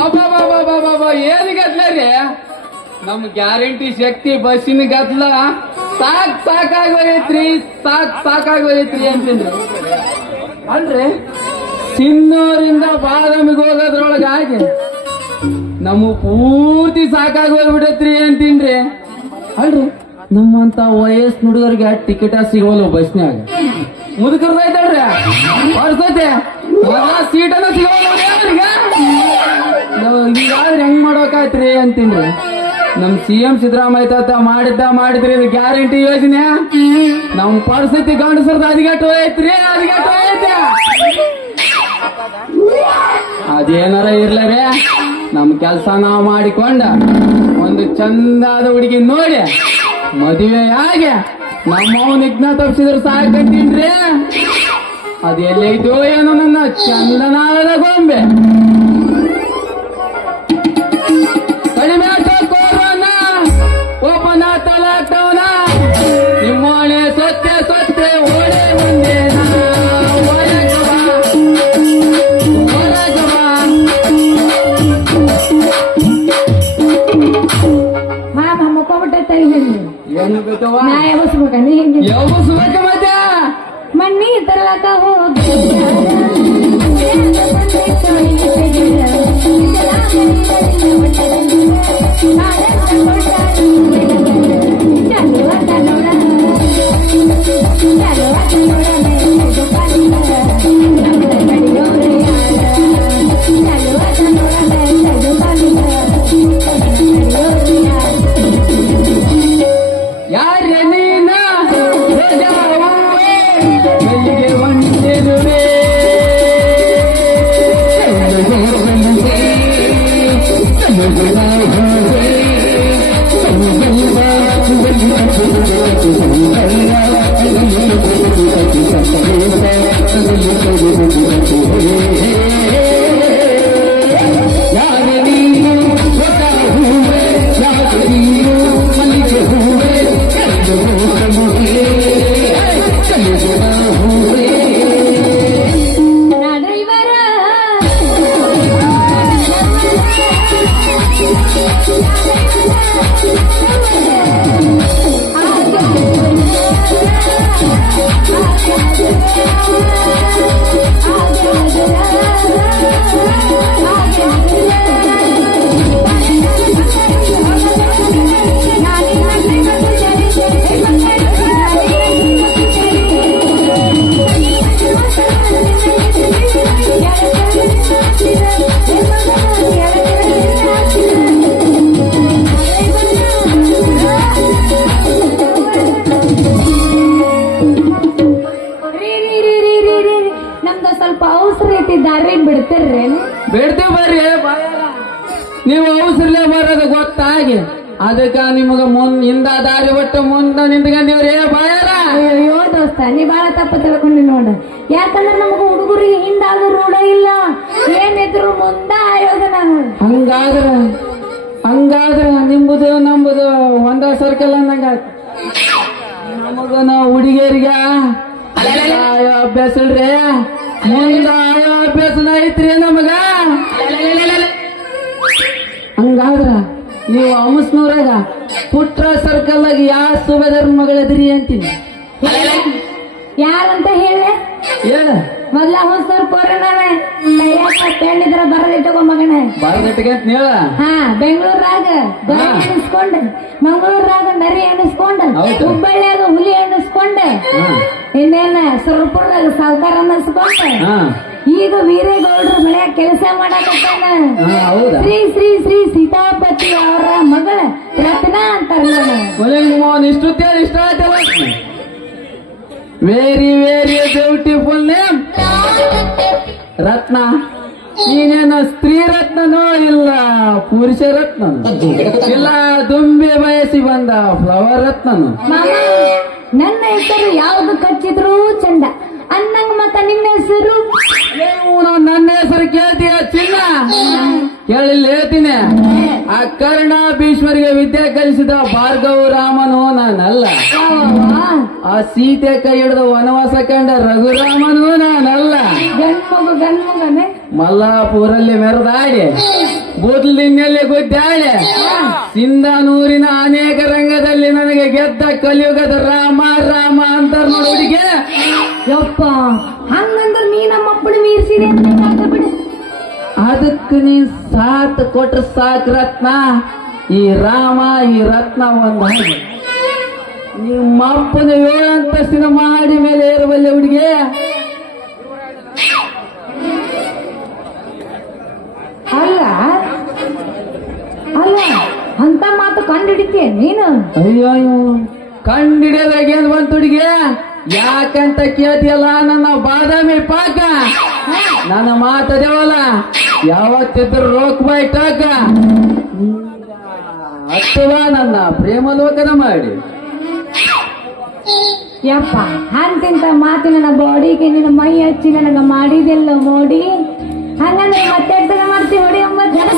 ಏನ್ ಗದ್ಲ ರೀ? ನಮ್ ಗ್ಯಾರಂಟಿ ಶಕ್ತಿ ಬಸ್ಸಿನ ಗದ್ಲ ಸಾಕಾಗೋಗೈತ್ರಿ ಸಾಕಾಗೋಗೈತ್ರಿ ಅಂತಂದ್ರು. ಅಲ್ರಿ ಸಿನ್ನೂರಿಂದ ಬಾದಾಮಿಗೆ ಹೋಗೋದ್ರೊಳಗಾಗಿ ನಮ್ಮ ಪೂರ್ತಿ ಸಾಕಾಗೋಗ್ಬಿಡತ್ರಿ ಅಂತೀನ್ರಿ. ಅಲ್ರಿ ನಮ್ಮಂತ ವಯಸ್ಸು ಹುಡುಗರಿಗೆ ಟಿಕೆಟ್ ಸಿಗೋಲ್ಲ ಬಸ್ನ್ಯಾಗ. ಮುದುಕರ್ದಾಯ್ತಲ್ರಿ ಹೊರ್ಸತೆ ಸೀಟನ್ನ ಸಿಗೋಲ್ಲ ಅವ್ರಿಗೆ. ಹೀಗಾದ್ರೆ ಹೆಂಗ್ ಮಾಡ್ಬೇಕಾಯ್ತ್ರಿ ಅಂತೀನ್ರಿ. ನಮ್ CM ಸಿದ್ದರಾಮಯ್ಯ ಮಾಡಿದ್ರಿ ಇದು ಗ್ಯಾರಂಟಿ ಯೋಜನೆ. ನಮ್ ಪರಿಸ್ಥಿತಿ ಗಂಡಸರ್ದ ಅದಿಗೆಟ್ಟು ಐತ್ರಿ ಐತೆ. ಅದೇನಾರ ಇರ್ಲರೇ ನಮ್ ಕೆಲ್ಸ ನಾವ್ ಮಾಡಿಕೊಂಡ ಒಂದು ಚಂದಾದ ಹುಡುಗಿ ನೋಡಿ ಮದುವೆ ಆಗಿ ನಮ್ಮವನ್ ಇದ್ನ ತಪ್ಪಿಸಿದ್ರೆ ಸಾಕಂತೀನ್ರಿ. ಅದೆಲ್ಲೈತೋ ಏನೋ ನನ್ನ ಚಂದನಾಳದ ಗೊಂಬೆ. ಕಡಿಮೆ ಕೊರೋನಾ ಓಪನ್ ಲಾಕ್ಡೌನ ನಿಮ್ಮೋಳೆ ಸೊತ್ತೆ ಓಡೆ ಮುಂದೇನ ಏನು ಬೇಕವ ಯಾವಸ್ಬೇಕ ಮತ್ತೆ ಮಣ್ಣಿ ತರಲಕ ಹೋದ ಬಿಡ್ತೇವೆ ಬರ್ರಿ. ನೀವು ಅವಸರಲೇ ಬರೋದು ಗೊತ್ತಾಗಿ ಅದಕ್ಕ ನಿಮಗ ಹಿಂದ ದಾರಿ ಒಟ್ಟು ಮುಂದ ನಿಂತ್ಕೊಂಡಿವ್ರಿ ಬಾಯಾರ. ಅಯ್ಯೋ ದೋಸ್ತ ನೀ ಬಾಳ ತಪ್ಪ ತಿಳ್ಕೊಂಡಿ ನೋಡ. ಯಾಕಂದ್ರೆ ನಮಗ ಹುಡುಗರಿಗೆ ಹಿಂದಾದ್ರೂ ರೋಡ ಇಲ್ಲ, ಏನಿದ್ರು ಮುಂದ ಆಯೋಗ ನಾವು. ಹಂಗಾದ್ರ ನಿಂಬುದು ನಂಬುದು ಒಂದ ಸರ್ಕಲ್ ಅನ್ನಂಗ. ನಮಗ ನಾವು ಹುಡುಗಿಯರಿಗೆ ಆಯೋ ಅಭ್ಯಾಸ ಇಲ್ರಿ, ಮುಂದ ಆಯೋ ಅಭ್ಯಾಸನ ಐತ್ರಿ ನಮಗ. ಹಂಗಾದ್ರ ನೀವು ಅಮಸ್ನೂರಾಗ ಪುಟ್ರ ಸರ್ಕಲ್ ಆಗಿ ಯಾವ ಸುಬೇದರ್ ಮಗಳದ್ರಿ ಅಂತೀನಿ. ಯಾರಂತ ಹೇಳಿ ಮೊದ್ಲ ಹೊಸರ್ ಕೊರೋನಾವೆ ಪೆಣ್ಣಿದ್ರ ಬರದಿಟ್ಟಕೋ ಮಗನ ಬರದಿಟ್ಟಗೆ ಅಂತ ಹೇಳ. ಹಾ ಬೆಂಗಳೂರಾಗ ದೊರೆ ಎಣಿಸ್ಕೊಂಡ, ಮಂಗಳೂರಾಗ ನರಿ ಎಣಿಸ್ಕೊಂಡ, ಹುಬ್ಬಳ್ಳಿಯಾಗ ಹುಲಿ ಎಣಿಸ್ಕೊಂಡ, ಇನ್ನೇನ ಸುರಪುರದಾಗ ಸಾವುಕಾರ ಅನ್ನಿಸ್ಕೊಂಡ, ಈಗ ವೀರೇಗೌಡರ ಮನ್ಯಾಗ ಕೆಲಸ ಮಾಡಕತ್ತಾನ. ಶ್ರೀ ಶ್ರೀ ಶ್ರೀ ಸೀತಾಪತಿ ಅವರ ಮಗಳ ರತ್ನ ಅಂತಾರ. ಇಷ್ಟು ಇಷ್ಟ ಆಯ್ತಲ್ಲ. ವೆರಿ ವೆರಿ ಬ್ಯೂಟಿಫುಲ್ ನೇಮ್ ರತ್ನ. ನೀನೇನ ಸ್ತ್ರೀ ರತ್ನನೋ ಇಲ್ಲ ಪುರುಷ ರತ್ನನು ಇಲ್ಲ ದುಂಬಿ ಬಯಸಿ ಬಂದ ಫ್ಲವರ್ ರತ್ನನು. ನನ್ನ ಹೆಸರು ಯಾವ್ದು ಕಚ್ಚಿದ್ರು ಚಂದ ಅನ್ನಂಗ ಮತ್ತ ನಿನ್ನ ಹೆಸರು. ನನ್ನ ಹೆಸರು ಕೇಳ್ತೀಯ ಚಿನ್ನ? ಕೇಳಿಲ್ಲ ಹೇಳ್ತೀನಿ. ಆ ಕರ್ಣ ಭೀಷ್ಮರಿಗೆ ವಿದ್ಯೆ ಕಲಿಸಿದ ಭಾರ್ಗವ ರಾಮನು ನಾನಲ್ಲ. ಆ ಸೀತೆ ಕೈ ಹಿಡಿದು ವನವಾಸ ಕಂಡ ರಘುರಾಮನು ನಾನಲ್ಲ. ಗಂಡ್ಮಗು ಮಲ್ಲಾಪುರಲ್ಲಿ ಮೆರೆದಾಡಿ ಬೂದ್ಲಿನಲ್ಲಿ ಗುದ್ದಾಡಿ ಸಿಂಧನೂರಿನ ಅನೇಕ ರಂಗದಲ್ಲಿ ನನಗೆ ಗೆದ್ದ ಕಲಿಯುಗದ ರಾಮ ರಾಮ ಅಂತಾರ ನೋಡಿ ಹುಡುಗಿ. ಯಪ್ಪ ಹಂಗಂದ್ರ ನೀ ನಮ್ಮಪ್ಪನ ಮೀರ್ಸಿದೆ ಅಂತ ಬಿಡು. ಅದಕ್ಕೆ ನೀ ಸಾತ್ ಕೊಟ್ರ ಸಾಕ್ ರತ್ನ. ಈ ರಾಮ ಈ ರತ್ನ ಒಂದು ನಿಮ್ಮಪ್ಪನ 7 ಅಂತಸ್ತಿನ ಮಾಡಿ ಮೇಲೆ ಏರಬಲ್ಲೆ ಹುಡುಗಿ. ಅಲ್ಲ ಅಲ್ಲ ಅಂತ ಮಾತು ಕಂಡಿಡಿತೀಯ ನೀನು? ಅಯ್ಯೋ ಕಂಡಿಡಿಯೋದಾಗ ಏನ್ ಬಂತು ಹುಡುಗಿ? ಯಾಕಂತ ಕೇಳ್ತಿಯಲ್ಲ ನನ್ನ ಬಾದಾಮಿ ಪಾಕ. ನನ್ನ ಮಾತದೇವಲ್ಲ ಯಾವತ್ತಿದ್ರು ರೋಕ್ ಬಾಯ್ ಟಾಕ ಅಥವಾ ನನ್ನ ಪ್ರೇಮ ಲೋಕನ ಮಾಡಿ. ಯಪ್ಪ ಅಂತಿಂತ ಮಾತಿನ ಬಾಡಿಗೆ ನಿನ್ನ ಮೈ ಹಚ್ಚಿ ನನಗ ಮಾಡಿದೆಲ್ಲ ಮೋಡಿ. ಹಂಗಂದ್ರೆ ಮತ್ತೆ ಮಾಡ್ತೀವಿ ಹೊಡಿ ಎಂಬ ಜನ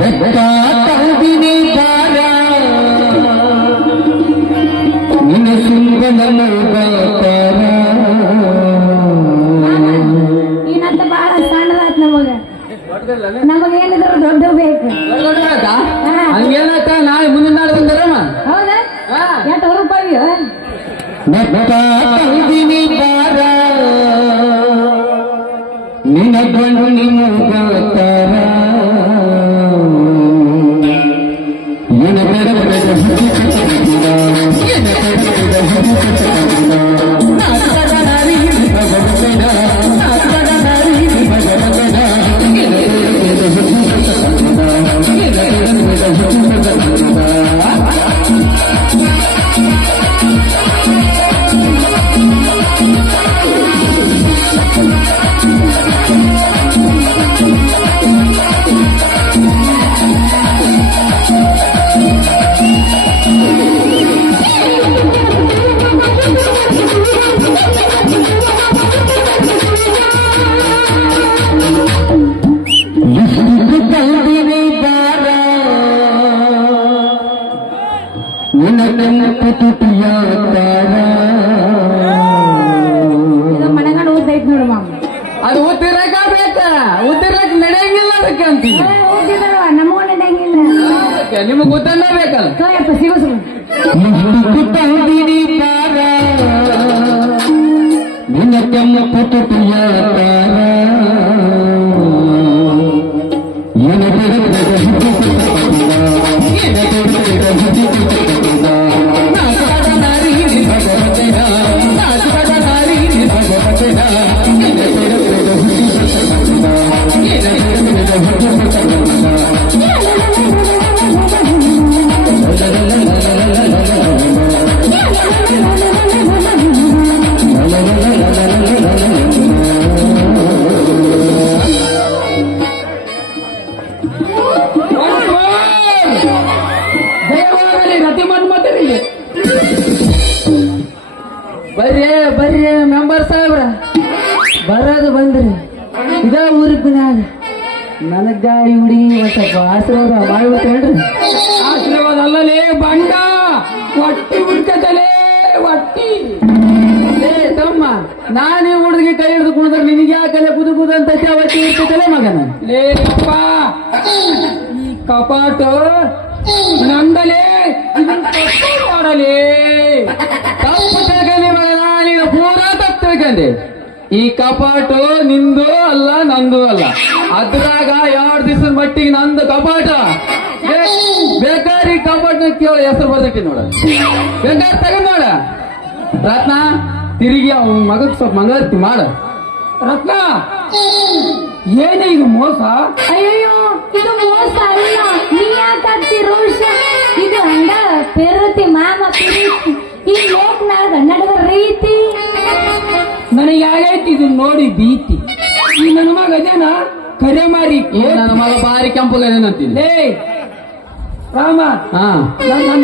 ಬೆಟ್ಟ ತಂದಿನಿ ಬಾರ ನಿನ್ನ ಸುಂದರ ಇನ್ನಂತ ಬಹಳ ಸಣ್ಣದಾತ್ ನಮಗೇನಿದ್ರು ದೊಡ್ಡ ಬೇಕು. ಹಂಗೇನಕ್ಕ ನಾಳೆ ಮುಂದಿನ ನಾಳೆ ಬಂದಾರಮ್ಮ. ಹೌದಾ? ಎಷ್ಟು ರೂಪಾಯಿ? ಬೆಟ್ಟ ತಂದಿನಿ ಬಾರ ನಿನ್ನ ಗಂಡು ನಿಮ್ಮ ಗಾತಾರ ಮನೆಗಂಡ ಓದ್ತೈತ್ ನೋಡು ಮಾಮ. ಅದು ಉತ್ತಿರಕ ಬೇಕ, ಉತ್ತಿರಕ್ ನಡೆಯಂಗಿಲ್ಲ ಅದಕ್ಕೆ ಅಂತೀವಿ. ಓದಿದಾರ ನಮಗೂ ನಡೆಯಂಗಿಲ್ಲ. ನಿಮಗ್ ಗೊತ್ತನ್ನ ಬೇಕಲ್ಲ. ಸೋಯಪ್ಪ ಸಿಗಸು ನಿನ್ನ ಕೆಮ್ಮ ಪುಟುಟಿಯ ಬರ್ರಿ ಮೆಂಬರ್ ಸಾಹೇಬ್ರ, ಬರೋದು ಬಂದ್ರಿ. ಇದ ಊರಿನಾಗ ನನಗ ಈ ಹುಡುಗಿ ಸ್ವಲ್ಪ ಆಶೀರ್ವಾದ ಮಾಡ್ಬಿಡ್ತೇನ್ರಿ. ಆಶೀರ್ವಾದ ಅಲ್ಲಲೇ ಬಂಡ, ಹೊಟ್ಟಿ ಹುಡ್ಕತಲೇ ಹೊಟ್ಟಿ. ತಮ್ಮ, ನಾನೇ ಹುಡುಗಿ ಕೈ ಹಿಡಿದು ಕುಣಿದ್ರೆ ನಿನಗೆ ಯಾಕಲೆ ಕುದು ಕುದು ಅಂತ ಹೊಟ್ಟಿ ಇರ್ತೈತಲೇ ಮಗನ. ಲೇಪ್ಪ, ಈ ಕಪಾಟ ನಂದಲೇ ಮಾಡಲೇ ತಪ್ಪು ತಿಳ್ಕೊಂಡೆ ಮಗನ, ನೀನು ಪೂರಾ ತಪ್ಪು ತಿಳ್ಕೊಂಡೆ. ಈ ಕಪಾಟು ನಿಂದು ಅಲ್ಲ ನಂದು ಅಲ್ಲ, ಅದ್ರಾಗ 2 ದಿವಸದ ಮಟ್ಟಿಗೆ ನಂದು ಕಪಾಟ. ಬೇಕಾದ್ರೆ ಈ ಕಪಾಟ್ನ ಕೇಳ ಹೆಸರು ಬರ್ದಿಟ್ಟಿ ನೋಡ, ಬೇಕಾದ್ರೆ ತಗೊಂಡ್ ನೋಡ. ರತ್ನ, ತಿರುಗಿ ಅವ್ನ ಮಗಕ್ ಸ್ವಲ್ಪ ಮಂಗಳಾರತಿ ಮಾಡ. ರತ್ನ, ಏನೇ ಇದು ಮೋಸ? ಅಯ್ಯೋ, ಇದು ಮೋಸ ಅಲ್ಲ. ನೀ ಯಾಕಾಗ್ತಿ ರೋಷ? ಇದು ಹಂಗ ಪೆರತಿ ಮಾಮ ಪ್ರೀತಿ ಈ ಲೋಕನಾಗ ನಡೆದ ರೀತಿ. ನನಗೆ ಯಾಗೈತಿ ಇದು ನೋಡಿ ಭೀತಿ. ಈ ನನ್ನ ಮಗ ಅದೇನ ಕರೆ ಮಾರಿ ನನ್ನ ಮಗ ಬಾರಿ ಕೆಂಪಗದೇನಂತೀನಿ. ರಾಮ,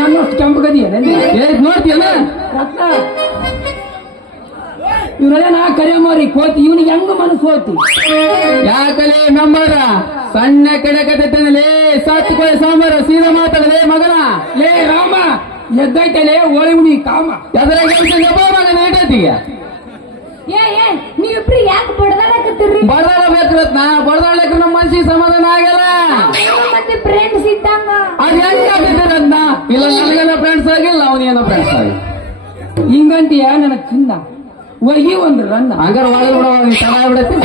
ನನ್ನಷ್ಟು ಕೆಂಪಗದಿಯ ನೋಡ್ತೀಯಲ್ಲ ರತ್ನ. ಇವರೆಲ್ಲ ಕರೆ ಮಾರಿ ಕೋತಿ, ಇವನಿಗೆ ಹೆಂಗ ಮನಸ್ಸು ಹೋತಿ? ಯಾಕಲೇ ಮೆಂಬರ ಸಣ್ಣ ಕಡೆಕತ್ತೇನಲೇ, ಸತ್ತು ಕೊಳೆ ಸಾಂಬಾರ ಸೀದಾ ಮಾತಾಡಲೇ ಮಗನ. ಲೇ ರಾಮ, ಎದ್ದೈತಲೇ ಓಳಿ ಉಣಿ ಕಾಮ. ಎದ್ರಾಗ ಮಗನ ಇಟ್ಟೈತಿಗೆ ನೀವಿಬ್ರು ಯಾಕೆ ಬಡದಾಡಕತ್ತೀರಿ? ಬಡದಾಡಬೇಕು ರತ್ನ, ಬಡದಾಡ್ಲಿಕ್ಕೆ ನಮ್ಮ ಮನ್ಸಿಗೆ ಸಮಾಧಾನ ಆಗಲ್ಲ. ಮತ್ತೆ ಫ್ರೆಂಡ್ಸ್ ಇದ್ದಂಗ ಅದ್ ಹೆಂಗ್ ಆಗ್ತೈತೆ ರತ್ನ? ಇಲ್ಲ ನನಗೆಲ್ಲ ಫ್ರೆಂಡ್ಸ್ ಆಗಿಲ್ಲ, ಅವನೇನೋ ಫ್ರೆಂಡ್ಸ್ ಆಗಿ ಹಿಂಗಂತೀಯ. ನನ್ನ ಚಿನ್ನ ಹೋಗಿ ಒಂದು ರನ್ನ ಹಂಗಾರ ಒಳಗೆ ಬಿಡೋ ತಡ ಆಗ್ಬಿಡತ್ತೆ.